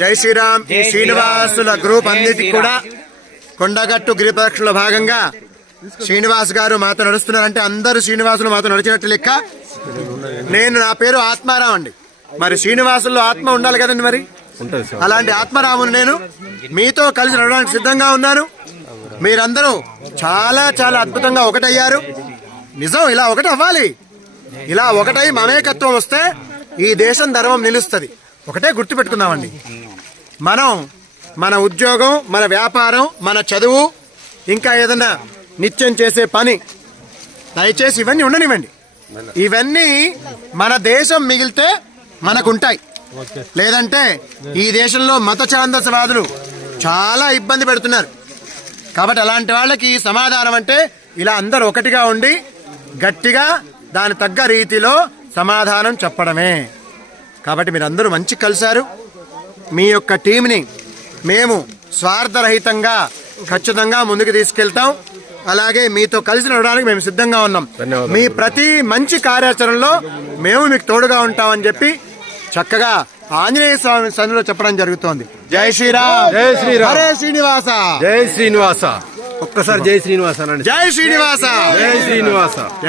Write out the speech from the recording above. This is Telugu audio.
జై శ్రీరామ్. ఈ శ్రీనివాసుల గ్రూప్ అన్నిటికీ కూడా కొండగట్టు గిరిప్రదక్షిణలో భాగంగా శ్రీనివాస్ గారు మాతో నడుస్తున్నారంటే అందరూ శ్రీనివాసులు మాతో నడిచినట్టు లెక్క. నా పేరు ఆత్మారాం అండి. మరి శ్రీనివాసుల్లో ఆత్మ ఉండాలి కదండి, మరి అలాంటి ఆత్మారాముని నేను మీతో కలిసి నడవడానికి సిద్ధంగా ఉన్నాను. మీరందరూ చాలా చాలా అద్భుతంగా ఒకటయ్యారు. నిజం, ఇలా ఒకటి అవ్వాలి. ఇలా ఒకటై మమేకత్వం వస్తే ఈ దేశం ధర్మం నిలుస్తుంది. ఒకటే గుర్తుపెట్టుకుందామండి, మనం మన ఉద్యోగం, మన వ్యాపారం, మన చదువు, ఇంకా ఏదన్నా నిత్యం చేసే పని, దయచేసి ఇవన్నీ ఉండనివ్వండి. ఇవన్నీ మన దేశం మిగిలితే మనకుంటాయి. లేదంటే ఈ దేశంలో మత ఛాందసవాదులు చాలా ఇబ్బంది పెడుతున్నారు. కాబట్టి అలాంటి వాళ్ళకి సమాధానం అంటే ఇలా అందరూ ఒకటిగా ఉండి గట్టిగా దాని తగ్గ రీతిలో సమాధానం చెప్పడమే. కాబట్టి మీరందరూ మంచి కలిశారు. మీ యొక్క టీంని మేము స్వార్థరహితంగా ఖచ్చితంగా ముందుకు తీసుకెళ్తాం. అలాగే మీతో కలిసి నడవడానికి మేము సిద్ధంగా ఉన్నాం. మీ ప్రతి మంచి కార్యాచరణలో మేము మీకు తోడుగా ఉంటామని చెప్పి చక్కగా ఆంజనేయ స్వామి సన్నిధిలో చెప్పడం జరుగుతోంది. జై శ్రీరామ్. జై శ్రీరామ్. హరే శ్రీనివాస. జై శ్రీనివాస. ఒక్కసారి జై శ్రీనివాస. జై శ్రీనివాస. జై శ్రీనివాస.